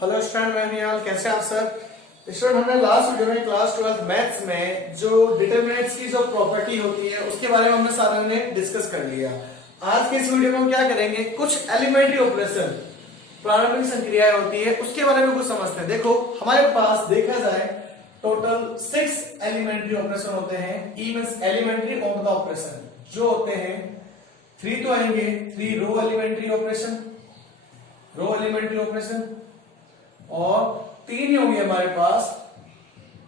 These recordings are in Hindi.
हेलो स्टूडेंट, मैं निहाल। कैसे आप सर? स्टूडेंट, हमने लास्ट वीडियो में क्लास 12 मैथ्स में जो डिटरमिनेंट्स की जो प्रॉपर्टी होती है उसके बारे में हमने सारा ने डिस्कस कर लिया। आज के इस वीडियो में हम क्या करेंगे, कुछ एलिमेंट्री ऑपरेशन, प्रारंभिक संक्रियाएं होती है उसके बारे में कुछ समझते हैं। देखो, हमारे पास देखा जाए टोटल 6 एलिमेंट्री ऑपरेशन होते हैं। E means elementary of the operation जो होते हैं 3 तो आएंगे, 3 row elementary operation, row elementary operation, और 3 ही होंगे हमारे पास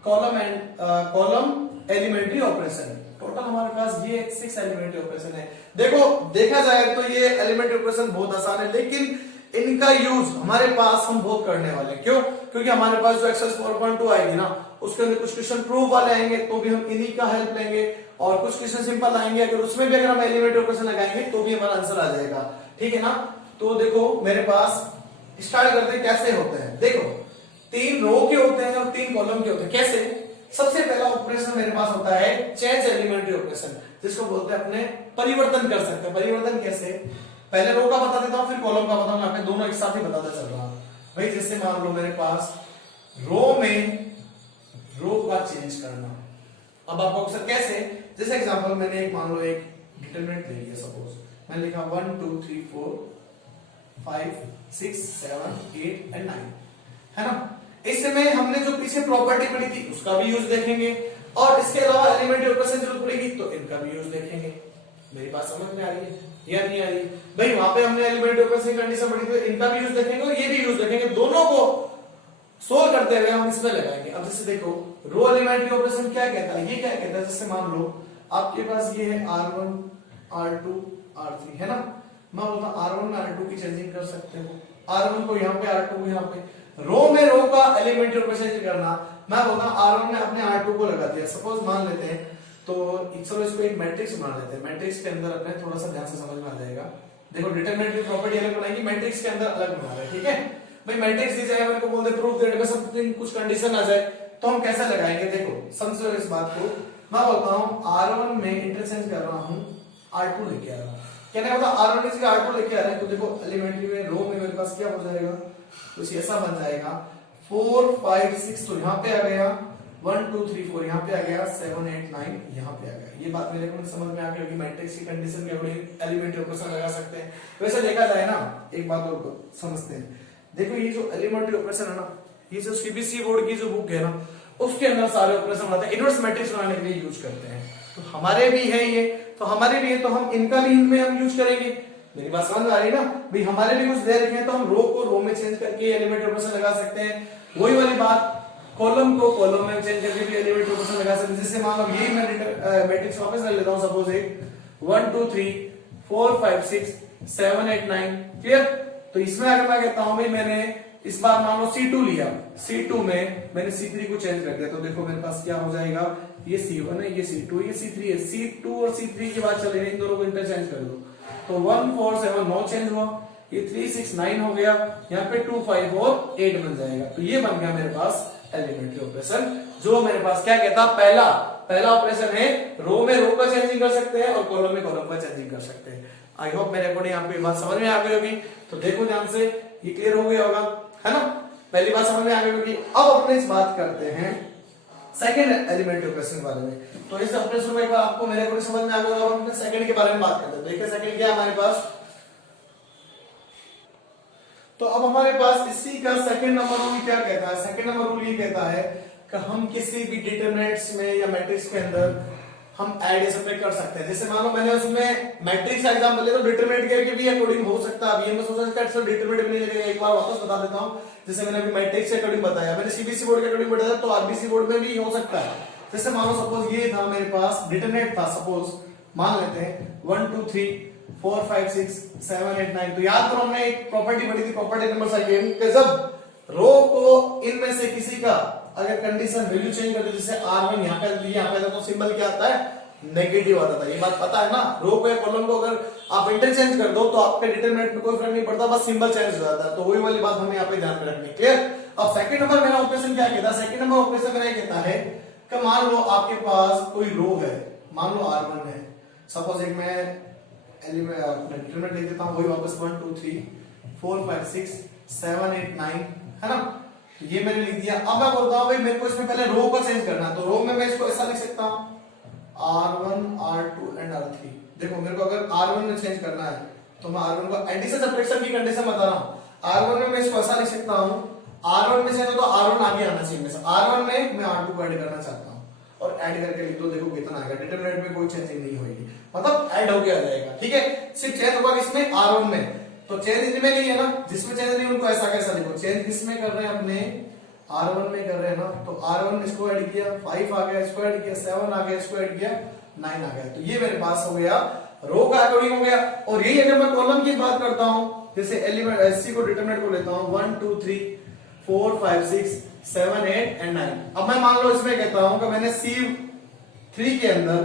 कॉलम एलिमेंट्री ऑपरेशन। टोटल हमारे पास ये 6 एलिमेंट्री ऑपरेशन है। देखो, देखा जाए तो ये एलिमेंट्री ऑपरेशन बहुत आसान है, लेकिन इनका यूज हमारे पास हम बहुत करने वाले हैं। क्यों? क्योंकि हमारे पास जो एक्सरसाइज 4.2 आएगी ना, उसके अंदर कुछ क्वेश्चन प्रूफ वाले आएंगे तो भी हम इन्हीं का हेल्प लेंगे, और कुछ क्वेश्चन सिंपल आएंगे, अगर उसमें भी अगर हम एलिमेंट्री ऑपरेशन लगाएंगे तो भी हमारा आंसर आ जाएगा। ठीक है ना? तो देखो, मेरे पास स्टार्ट करते हैं कैसे होते हैं। देखो, 3 रो के होते हैं और 3 कॉलम के होते हैं। कैसे? सबसे पहला ऑपरेशन मेरे पास होता है चेंज एलिमेंट्री ऑपरेशन, जिसको बोलते हैं अपने परिवर्तन कर सकते हैं। परिवर्तन कैसे? पहले रो का बता देता हूं, फिर कॉलम का बताऊंगा। मैं दोनों एक साथ ही बताता चल रहा हूं भाई। जैसे मान लो मेरे पास रो में रो का चेंज करना। अब आपको सर कैसे? जैसे एग्जांपल मैंने एक मान लो एक डिटरमिनेंट ले लिया, सपोज मैंने लिखा 1 2 3 4 5 6 7 8 एंड 9, है ना? इस समय हमने जो पीछे प्रॉपर्टी पढ़ी थी उसका भी यूज देखेंगे, और इसके अलावा एलिमेंट्री ऑपरेशन जरूरत पड़ेगी तो इनका भी यूज देखेंगे। मेरी बात समझ में आ रही है या नहीं आ रही भाई? वहां पे हमने एलिमेंट्री ऑपरेशन कंडीशन पढ़ी थी, इनका भी यूज देखेंगे और ये भी यूज देखेंगे। दोनों को सोल्व करते हुए हम इसमें लगाएंगे। अब जैसे देखो, रो एलिमेंट्री ऑपरेशन क्या कहता है, ये क्या कहता है? जैसे मान लो आपके पास ये है R1 R2 R3, है ना? मैं बोलता हूं R1 में R2 की चेंजिंग कर सकते हो, R1 को यहाँ पे R2 को यहाँ पे। रो में रो का एलिमेंट्री ऑपरेशन करना, मैं बोलता हूं R1 में अपने R2 को लगा दिया। सपोज मान लेते हैं, तो चलो इसको एक मैट्रिक्स बना लेते हैं। मैट्रिक्स के अंदर अपने थोड़ा सा ध्यान से समझ में आ जाएगा। देखो, डिटरमिनेंट की प्रॉपर्टी अलग बनाएंगे, मैट्रिक्स के अंदर अलग बना रहे हैं। ठीक है भाई? मैट्रिक्स दी जाए, मेरे को बोल दे प्रूफ दैट में समथिंग, कुछ कंडीशन आ जाए तो हम कैसे लगाएंगे? देखो, समझो इस बात को। मैं बोलता हूं R1 में इंटरचेंज कर रहा हूं, R2 लेके आ रहा हूं। क्या नहीं होता? R1 की जगह R2 लेके आ रहे हैं, तो देखो एलिमेंट्री में रो में मेरे पास क्या हो जाएगा, कुछ ऐसा बन जाएगा 4 5 6, तो यहाँ पे आ गया 1 2 3 4, यहाँ पे आ गया 7 8 9, यहाँ पे आ गया। ये बात मेरे को समझ में आ गई होगी। मैट्रिक्स की कंडीशन के अकॉर्डिंग एलिमेंट्री ऑपरेशन लगा सकते हैं। वैसे देखा जाए ना, एक बात और समझते हैं। देखो, ये जो एलिमेंट्री ऑपरेशन है ना, ये जो सीबीएसई बोर्ड की जो बुक है ना, उसके अंदर सारे ऑपरेशन बनाते हैं, इनवर्स मैट्रिक्स बनाने के लिए यूज करते हैं। तो हमारे भी है ये, तो हमारे भी है, तो हम इनका भी इनमें हम यूज करेंगे। मेरी बात समझ में आ रही है ना भाई? हमारे भी कुछ दे रखे हैं तो हम रो को रो में चेंज करके एलिमेंट्री ऑपरेशन लगा सकते हैं। वही वाली बात, कॉलम को कॉलम में चेंज करके भी एलिमेंट्री ऑपरेशन लगा सकते हैं। जैसे मान लो यही मैं मैट्रिक्स वापस ले लेता हूं, सपोज एक 1 2 3 4 5 6 7 8 9, क्लियर? तो इसमें अगर मैं कहता हूं भाई, मैंने इस बार मान लो C2 लिया, C2 में मैंने C3 को चेंज कर दिया, तो देखो मेरे पास क्या हो जाएगा, ये C1 है, ये C2, ये C3 है। C2 और C3 के बाद चले इन दोनों को इंटरचेंज कर दो, तो 1 4 7 9 चेंज हुआ, ये 3 6 9 हो गया, यहाँ पे 2 5 और 8 बन जाएगा। तो ये बन गया मेरे पास एलिमेंट्री ऑपरेशन, जो मेरे पास क्या कहता, पहला ऑपरेशन है रो में रो का चेंजिंग कर सकते हैं और कॉलम में कॉलम का चेंजिंग कर सकते हैं। आई होप मेरे अकॉर्डिंग आपको ये बात समझ में आ गई होगी। तो देखो ध्यान से, ये क्लियर हो गया होगा, है ना? पहली बात समझ में आ गई होगी। अब अपने इस बात करते हैं सेकंड एलिमेंट्री ऑपरेशन के बारे में। तो इस ऑपरेशन में एक बार आपको मेरे को समझ में आ गया होगा। हम सेकंड के बारे में बात करते हैं। देखिए सेकंड क्या है हमारे पास। तो अब हमारे पास इसी का सेकंड नंबर रूल क्या कहता है? सेकंड नंबर रूल ये कहता है कि हम किसी भी डिटरमिनेंट्स में या मैट्रिक्स के अंदर हम ऐड या सब्ट्रैक्ट कर सकते हैं। जैसे मान लो मैंने उसमें मैट्रिक्स का एग्जांपल लिया, तो डिटरमिनेंट के भी अकॉर्डिंग हो सकता है। अब ये मैं सोच सकता है डिटरमिनेंट भी नहीं लगेगा। एक बार वापस बता देता हूं, जैसे मैंने अभी मैट्रिक्स के अकॉर्डिंग बताया, मैंने सीबीएसई बोर्ड के अकॉर्डिंग बताया, तो आरबीसी बोर्ड में भी हो सकता है। जैसे मान लो सपोज ये था मेरे पास डिटरमिनेंट था, सपोज मान लेते हैं 1 2 3 4 5 6 7 8 9। तो याद करो, हमने एक प्रॉपर्टी पढ़ी थी, प्रॉपर्टी नंबर साइकिल, जब रो को इनमें से किसी का अगर कंडीशन वैल्यू चेंज कर दे, जैसे R1 यहाँ पे तो सिंबल क्या आता है, नेगेटिव आता था। ये बात पता है ना? रो को या कॉलम को अगर आप इंटरचेंज कर दो तो आपके डिटरमिनेंट में कोई फर्क नहीं पड़ता, बस सिंबल चेंज हो जाता है। तो वही वाली बात हमें यहाँ पे ध्यान में रखनी, क्लियर? अब सेकंड नंबर मेरा ऑपरेशन क्या कहता है? सेकंड नंबर ऑपरेशन मेरा कहता है कि मान लो आपके पास कोई रो है, मान लो R1 है, सपोज एक मैं डिटरमिनेंट लिख देता हूं, वही वापस 1 2 3 4 5 6 7 8 9, है ना। तो ये मैंने लिख दिया। अब मैं बोलता हूँ भाई मेरे को इसमें पहले रो को चेंज करना है, तो रो में मैं इसको ऐसा लिख सकता हूँ R1 R2 एंड R3। देखो मेरे को अगर R1 में चेंज करना है तो मैं R1 को एडिशन सब्ट्रैक्शन की कंडीशन बता रहा हूँ। R1 में मैं इसको ऐसा लिख सकता हूँ, R1 में से तो R1 आगे आना चाहिए, R1 में मैं R2 को ऐड करना चाहता हूँ और ऐड करके लिख दो, देखो कितना आएगा। डिटरमिनेंट में कोई चेंजिंग नहीं होगी, मतलब ऐड होके आ जाएगा। ठीक है, सिर्फ चेंज होगा किसमें, R1 में। तो चेंज इनमें नहीं है ना, जिसमें चेंज नहीं उनको ऐसा कैसा लिखो। चेंज किसमें कर रहे हैं, अपने R1 में कर रहे हैं ना। तो R1 में इसको ऐड किया, 5 आ गया, इसको ऐड किया, 7 आ गया, इसको ऐड किया, 9 आ गया। तो ये मेरे पास हो गया रो का अकॉर्डिंग हो गया। और यही अगर मैं कॉलम की बात करता हूं, जैसे एलिमेंट एससी को डिटरमिनेंट को लेता हूं 1 2 3 4 5 6 7 8 एंड 9। अब मैं मान लो इसमें कहता हूं कि मैंने C3 के अंदर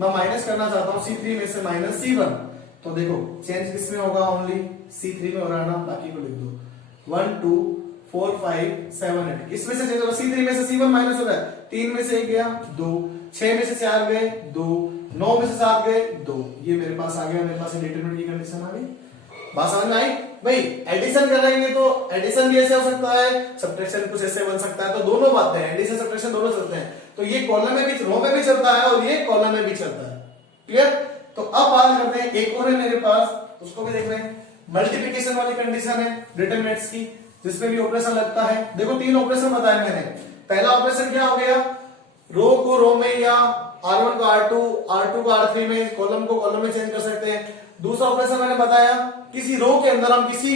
मैं माइनस करना चाहता हूं C3 में से माइनस C1। तो देखो चेंज किसमें होगा, ओनली C3 में हो रहा है ना, बाकी को लिख दो 1 2 4 5 7 8। इसमें से चेंज होगा, C3 में से C1 माइनस हो रहा है, 3 में से 1 गया 2, 6 में से 4 गए 2, 9 में से 7 गए 2। ये मेरे पास आ गया, मेरे पास डिटरमिनेंट की कंडीशन आ गई। बात समझ में आई भाई। एडिशन करेंगे तो एडिशन भी ऐसे हो सकता है, सब्ट्रैक्शन कुछ ऐसे बन सकता है। तो दोनों बातें हैं, एडिशन सब्ट्रैक्शन दोनों चलते हैं। तो ये कॉलम में भी, रो में भी चलता है और ये कॉलम में भी चलता है। क्लियर। तो अब बात करते हैं, एक और है मेरे पास, उसको भी देख रहे हैं। मल्टीप्लिकेशन वाली कंडीशन है डिटरमिनेंट्स की, जिसमें भी ऑपरेशन लगता है। देखो 3 ऑपरेशन बताए मैंने। पहला ऑपरेशन क्या हो गया, रो को रो में या R1 को R2, R2 को R3 में, कॉलम को कॉलम में चेंज कर सकते हैं। दूसरा ऑपरेशन मैंने बताया, किसी रो के अंदर हम किसी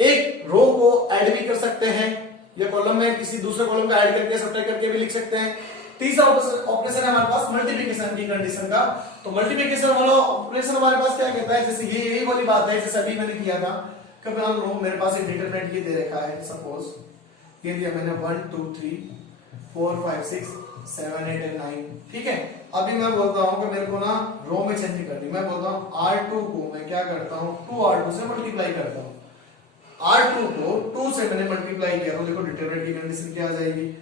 एक रो को ऐड भी कर सकते हैं, या कॉलम में किसी दूसरे कॉलम को ऐड करके सब्ट्रैक्ट करके भी लिख सकते हैं। तीसरा ऑपरेशन है हमारे पास मल्टीप्लिकेशन की कंडीशन का। तो मल्टीप्लिकेशन वाला ऑपरेशन हमारे पास क्या कहता है, जैसे ये यही वाली बात है जैसे अभी मैंने किया था। कभी मान लो मेरे पास एक डिटरमिनेंट ये दे रखा है, सपोज ये दिया मैंने 1 2 3 4 5 6 7 8 एंड 9। ठीक है, अभी मैं बोलता हूं कि मेरे को ना रो में चेंज करनी, मैं बोलता हूं R2 को मैं क्या करता हूं 2R2 से मल्टीप्लाई करता हूं। R2 को 2 से मैंने मल्टीप्लाई किया तो देखो डिटरमिनेंट की कंडीशन क्या आ जाएगी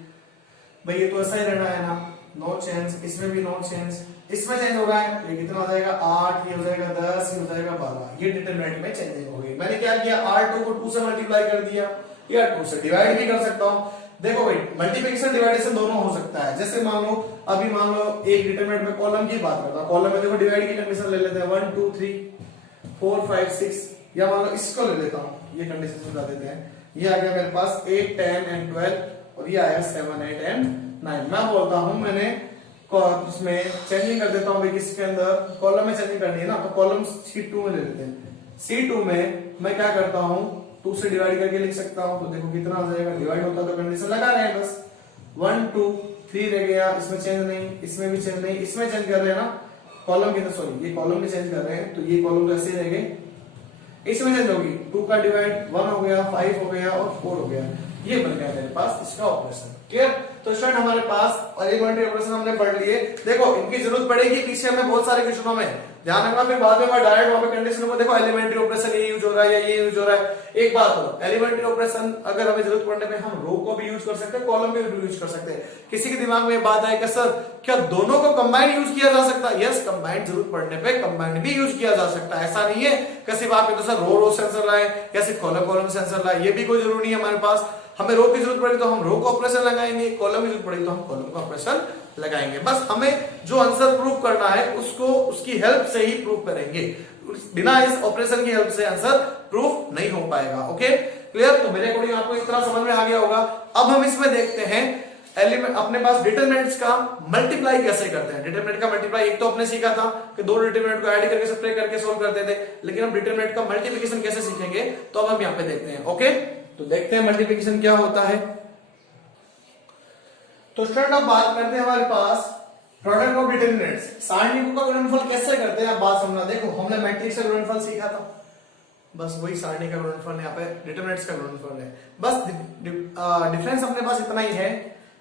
भाई, ये तो ऐसा ही रहना है ना, नो चेंज। इसमें भी नो चेंज, इसमें चेंज हो रहा है, ये कितना हो जाएगा 8, ये हो जाएगा 10, ये हो जाएगा 12। ये डिटरमिनेंट में चेंजिंग हो गई। मैंने क्या किया, R2 को 2 से मल्टीप्लाई कर दिया, या 2 से डिवाइड भी कर सकता हूं। देखो भाई मल्टीप्लिकेशन डिवाइडेशन दोनों हो सकता है। जैसे मान लो अभी मान लो एक डिटरमिनेंट में कॉलम की बात करता हूं, कॉलम में देखो डिवाइड की कंडीशन ले लेते हैं 1 2 3 4 5 6, या मान लो इसको ले लेता हूं, ये कंडीशन समझा देते हैं। ये आ गया मेरे पास 8 10 एंड 12, और ये आया 7 8 एंड 9। मैं बोलता हूं मैंने उसमें चेंजिंग कर देता हूं भाई, किसके अंदर, कॉलम में चेंजिंग करनी है ना, तो कॉलम C2 में ले लेते हैं। C2 में मैं क्या करता हूं 2 से डिवाइड करके लिख सकता हूं, तो देखो कितना आ जाएगा, डिवाइड होता तो कंडीशन लगा रहे हैं बस। 1 2 3 रह गया, इसमें चेंज नहीं, इसमें भी चेंज नहीं, इसमें चेंज कर रहे हैं ना कॉलम के, सॉरी ये कॉलम में चेंज कर रहे हैं, तो ये कॉलम तो ऐसे ही रह गए, इसमें चेंज होगी 2 का डिवाइड 1 हो गया, 5 हो गया और 4 हो गया। ये बन गया मेरे पास इसका ऑपरेशन। क्लियर। तो स्टूडेंट हमारे पास एलिमेंट्री ऑपरेशन हमने पढ़ लिए। देखो इनकी जरूरत पड़ेगी पीछे हमें बहुत सारे क्वेश्चनों में, ध्यान रखना। फिर बाद में मैं डायरेक्ट वहां पे कंडीशन को देखो एलिमेंट्री ऑपरेशन ये यूज हो रहा है या ये यूज हो रहा है। एक बात हो, एलिमेंट्री ऑपरेशन अगर हमें जरूरत पड़ने पे हम रो को भी यूज कर सकते हैं, कॉलम में भी यूज कर सकते हैं। किसी के दिमाग में बात आए कि सर क्या दोनों को कंबाइंड यूज किया जा सकता है? यस, कंबाइंड जरूरत पड़ने पे कंबाइंड भी यूज किया जा सकता है। ऐसा नहीं है कि सिर्फ आप तो सर रो सेंसर लाए या सिर्फ कॉलम सेंसर लाए, ये भी कोई जरूरी नहीं है हमारे पास। हमें रो की जरूरत पड़ेगी तो हम रो को ऑपरेशन लगाएंगे, कॉलम की जरूरत पड़ेगी तो हम कॉलम का ऑपरेशन लगाएंगे। बस हमें जो आंसर प्रूव करना है उसको उसकी हेल्प से ही प्रूव करेंगे, बिना इस ऑपरेशन की हेल्प से आंसर प्रूव नहीं हो पाएगा। Okay clear. तो मेरे अकॉर्डिंग आपको इतना समझ में आ गया होगा। अब हम इसमें देखते हैं एलिमेंट अपने पास डिटरमिनेंट्स का मल्टीप्लाई कैसे करते हैं। डिटरमिनेंट का मल्टीप्लाई एक तो आपने सीखा था कि दो डिटरमिनेंट को ऐड करके सब्ट्रैक्ट करके सोल्व करते थे, लेकिन हम डिटरमिनेंट का मल्टीप्लिकेशन कैसे सीखेंगे तो अब हम यहाँ पे देखते हैं। ओके तो देखते हैं मल्टीप्लिकेशन क्या होता है। तो स्टूडेंट अब बात करते हैं हमारे पास प्रोडक्ट ऑफ डिटरमिनेंट्स। सारणिकों का गुणनफल कैसे करते हैं आप बात समझना। देखो हमने मैट्रिक्स का गुणनफल सीखा था, बस वही सारणी का गुणनफल यहाँ पे डिटरमिनेंट्स का गुणनफल है। बस डिफरेंस अपने पास इतना ही है।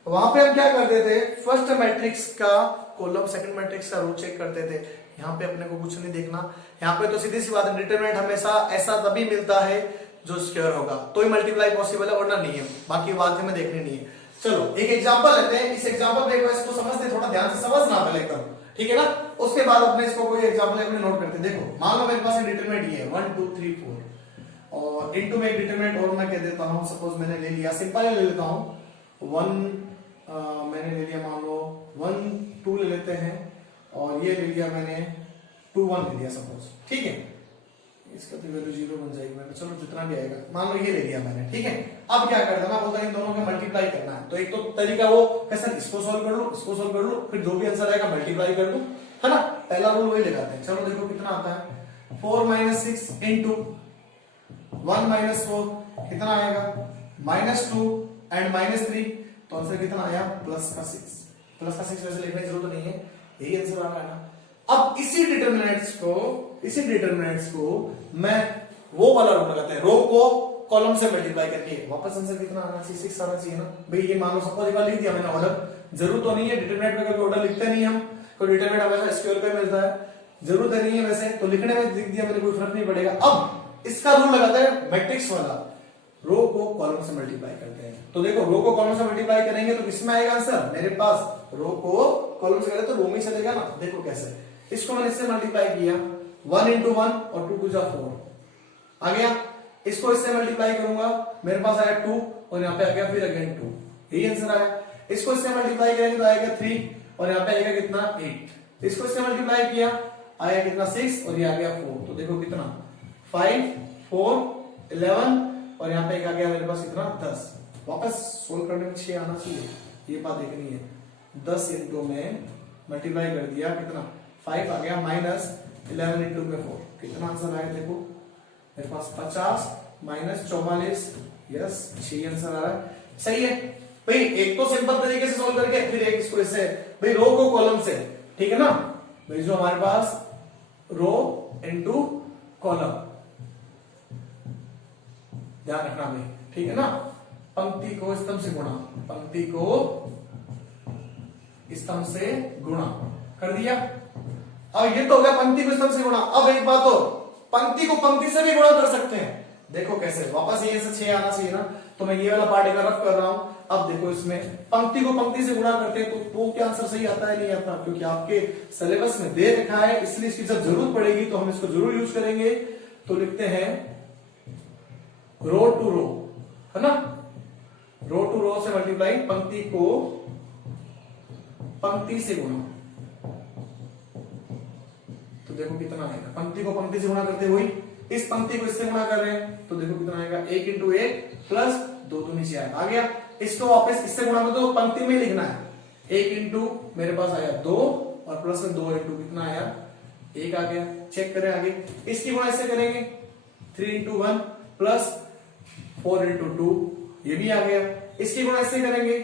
वहां पे हम क्या करते थे, फर्स्ट मैट्रिक्स का कॉलम सेकंड मैट्रिक्स का रो चेक करते थे। यहाँ पे अपने को कुछ नहीं देखना, यहाँ पे तो सीधी सी बात है डिटरमिनेंट हमेशा ऐसा तभी मिलता है जो स्क्वायर होगा, तो ही मल्टीप्लाई पॉसिबल है वरना नहीं है। बाकी बात हमें देखनी नहीं है। चलो एक एग्जांपल लेते हैं। इस एग्जांपल देखो, इसको समझते थोड़ा ध्यान से समझना पहले एकदम, ठीक है ना। उसके बाद अपने इसको कोई एग्जांपल अपने नोट करते। देखो मान लो मेरे पास डिटरमिनेंट ये है 1 2 3 4 और इनटू में एक डिटरमिनेंट और मैं कह देता हूं, सपोज मैंने ले लिया, सिंपल ले लेता हूं 1 मैंने ले लिया, मान लो 1 2 ले लेते हैं, और ये ले लिया मैंने 2 1 ले लिया सपोज, ठीक है। इसका तो वैल्यू 0 बन जाएगी, मैंने चलो जितना भी आएगा मान लो ये ले लिया मैंने, ठीक है। अब क्या करना, मैं बोलता हूं इन दोनों का मल्टीप्लाई करना है। तो एक तो तरीका वो कैसे, इसको सॉल्व कर लो, इसको सॉल्व कर लो, फिर जो भी आंसर आएगा मल्टीप्लाई कर दो, है ना। पहला रूल वही लगाते हैं। चलो देखो कितना आता है, 4 - 6 इंटू 1 - 4 कितना आएगा, -2 एंड -3, तो आंसर कितना आया, +6। +6 वैसे लिखने की जरूरत नहीं है, यही आंसर आ रहा है ना। अब इसी डिटरमिनेंट्स को मैं वो वाला रूल लगाते हैं, रो को कॉलम से मल्टीप्लाई करके वापस आंसर कितना आना चाहिए, 6 आना चाहिए ना भाई। ये मान लो सपोज एक बार लिख दिया मैंने ऑर्डर, जरूरत तो नहीं है डिटरमिनेंट में, कभी ऑर्डर लिखते नहीं हम, कोई डिटरमिनेंट हमेशा स्क्वायर पे मिलता है, जरूरत नहीं है वैसे, तो लिखने में लिख दिया मैंने, कोई फर्क नहीं पड़ेगा। अब इसका रूल लगाते हैं मैट्रिक्स वाला, रो को कॉलम से मल्टीप्लाई करते हैं। तो देखो रो को कॉलम से मल्टीप्लाई करेंगे तो किसमें आएगा आंसर, मेरे पास रो को कॉलम से करें तो रो में चलेगा ना। देखो कैसे, इसको मैंने इससे मल्टीप्लाई किया, 1 × 1 और 2 × 2 = 4 आ गया। इसको इससे मल्टीप्लाई करूंगा, मेरे पास आया 2 और यहाँ पे आ गया फिर अगेन 2, यही आंसर आया। इसको इससे मल्टीप्लाई करेंगे तो आएगा 3 और यहाँ पे आएगा कितना, 8। इसको इससे मल्टीप्लाई किया, आया कितना, 6 और ये आ गया 4। तो देखो कितना, 5 4 11 और यहाँ पे एक आ गया मेरे पास कितना, 10। वापस सोल्व करने में 6 आना चाहिए, ये बात देखनी है। 10 इंटू में मल्टीप्लाई कर दिया, कितना 5 आ गया, -11 इंटू में 4, कितना आंसर आया देखो मेरे पास, 50 - 44, यस 6 आंसर आ रहा है, सही है भाई। एक तो सिंपल तरीके से सोल्व करके, फिर एक इसको इससे भाई, रो को कॉलम से, ठीक है ना भाई, जो हमारे पास रो इंटू कॉलम, ध्यान रखना भाई, ठीक है ना। पंक्ति को स्तंभ से गुणा, पंक्ति को स्तंभ से गुणा कर दिया। अब ये तो हो गया पंक्ति को स्तंभ से गुणा। अब एक बात और, पंक्ति को पंक्ति से भी गुणा कर सकते हैं, देखो कैसे, वापस ये से 6 आना चाहिए ना, तो मैं ये वाला पार्ट एक रफ कर रहा हूं। अब देखो इसमें पंक्ति को पंक्ति से गुणा करते हैं तो क्या आंसर सही आता है, नहीं आता, क्योंकि आपके सिलेबस में दे रखा है, इसलिए इसकी जब जरूरत पड़ेगी तो हम इसको जरूर यूज करेंगे। तो लिखते हैं रो टू रो, है ना, रो टू रो से मल्टीप्लाई, पंक्ति को पंक्ति से गुणा, तो देखो कितना आएगा, पंक्ति को पंक्ति से गुणा करते हुए इस पंक्ति को इससे गुणा कर रहे हैं, तो देखो कितना आएगा, 1 × 1 प्लस 2 तो नीचे आ गया। इसको वापस इससे गुणा कर दो, पंक्ति में लिखना है, 1 इंटू मेरे पास आया 2 और प्लस में 2 इंटू कितना आया, 1 आ गया। चेक करें आगे, इसकी गुणा इससे करेंगे, 3 × 1 प्लस 4 × 2, ये भी आ गया। इसकी गुणा इससे करेंगे,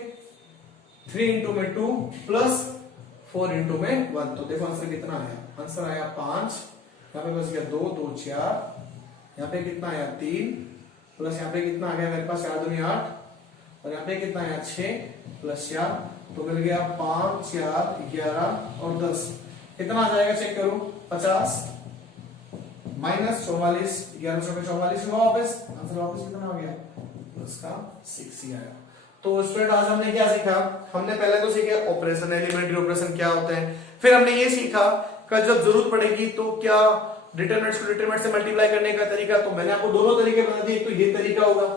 3 × में 2 प्लस 4 × में 1, तो देखो आंसर कितना आया, आंसर आया 5, यहाँ पे बस गया 2 2 4, यहाँ पे कितना आया 3 प्लस यहाँ पे कितना आ गया मेरे पास 4 दूनी 8 और यहाँ पे कितना आया 6 प्लस 4, तो मिल गया 5 4 11 और 10, कितना आ जाएगा चेक करो, 50 माइनस 44, 11 से 44 हुआ, वापस आंसर वापस कितना आ गया, उसका 6 ही आया। तो स्टूडेंट आज हमने क्या सीखा, हमने पहले तो सीखे ऑपरेशन, एलिमेंट्री ऑपरेशन क्या होते हैं, फिर हमने ये सीखा कि जब जरूरत पड़ेगी तो क्या डिटरमिनेंट्स को डिटरमिनेंट से मल्टीप्लाई करने का तरीका। तो मैंने आपको दोनों तरीके बता दिए, तो ये तरीका होगा,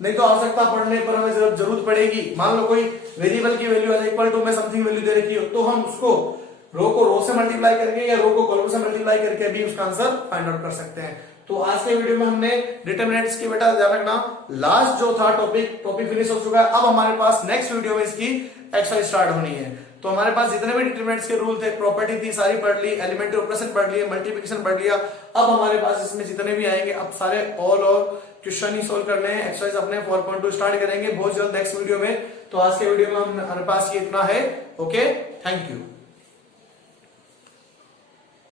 नहीं तो आवश्यकता पड़ने पर हमें जब जरूरत पड़ेगी, मान लो कोई वेरिएबल की वैल्यू है इक्वल टू में समथिंग वैल्यू दे रखी हो, तो हम उसको रो को रो से मल्टीप्लाई करके या रो को कॉलम से मल्टीप्लाई करके भी उसका आंसर फाइंड आउट कर सकते हैं। तो आज के वीडियो में हमने डिटरमिनेंट्स की, बेटा ध्यान रखना, लास्ट जो था टॉपिक फिनिश हो चुका है। अब हमारे पास नेक्स्ट वीडियो में इसकी एक्सरसाइज स्टार्ट होनी है। तो हमारे पास जितने भी डिटरमिनेंट्स के रूल थे, प्रॉपर्टी थी, सारी पढ़ ली, एलिमेंट्री ऑपरेशन पढ़ लिए, मल्टीप्लिकेशन पढ़ लिया। अब हमारे पास इसमें जितने भी आएंगे अब सारे ऑल और क्वेश्चन ही सोल्व करने हैं, एक्सरसाइज अपने 4.2 स्टार्ट करेंगे बहुत जल्द नेक्स्ट वीडियो में। तो आज के वीडियो में हमारे पास ये इतना है। Okay, thank you.